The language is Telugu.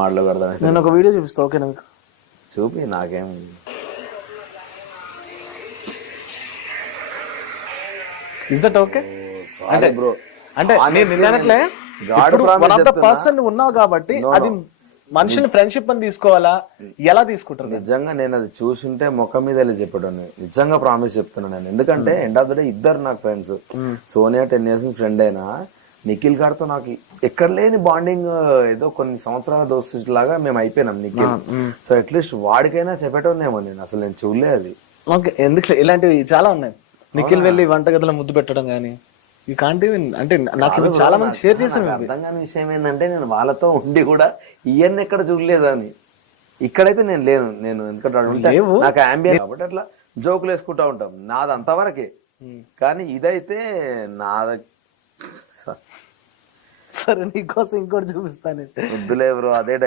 మాటలు పెడదాం. నేను ఒక వీడియో చూపిస్తా, ఓకేనా మీకు? చూపి, నాకేం ఇస్ దట్ ఓకే? అంటే బ్రో, అంటే నేను నిన్నట్లే వన్ ఆఫ్ ద పర్సన్ ఉన్నావు కాబట్టి అది మనుషుని ఫ్రెండ్షిప్ అని తీసుకోవాలా, ఎలా తీసుకుంటారు? నిజంగా నేను అది చూసుంటే ముఖం మీద వెళ్ళి చెప్పాడు. నిజంగా ప్రామిస్ చెప్తున్నాను నేను. ఎందుకంటే ఎండ్ ఆఫ్ ద డే ఇద్దరు నాకు ఫ్రెండ్స్. సోనియా 10 years ఫ్రెండ్ అయినా, నిఖిల్ గారితో నాకు ఎక్కడ లేని బాండింగ్, ఏదో కొన్ని సంవత్సరాల దోస్తు లాగా మేము అయిపోయినాం నిఖిల్. సో అట్లీస్ట్ వాడికైనా చెప్పేటోనేమో నేను. అసలు నేను చూడలే అది. ఓకే, ఎందుకు ఇలాంటివి చాలా ఉన్నాయి. నిఖిల్ వెళ్ళి వంటగదిలో ముద్దు పెట్టడం గానీ, ఈ కాంటి అంటే నాకు చాలా మంది షేర్ చేశారు. అర్థం కాని విషయం ఏంటంటే, నేను వాళ్ళతో ఉండి కూడా ఇవన్నీ ఎక్కడ చూడలేదు అని. ఇక్కడైతే నేను లేను. నేను ఎందుకంటే నాకు అంబియన్స్ కాబట్టి అట్లా జోకులు వేసుకుంటా ఉంటాం. నాది అంతవరకే. కానీ ఇదైతే నాద. సరే, నీకోసం ఇంకోటి చూపిస్తాను. వద్దులే బ్రో, అదే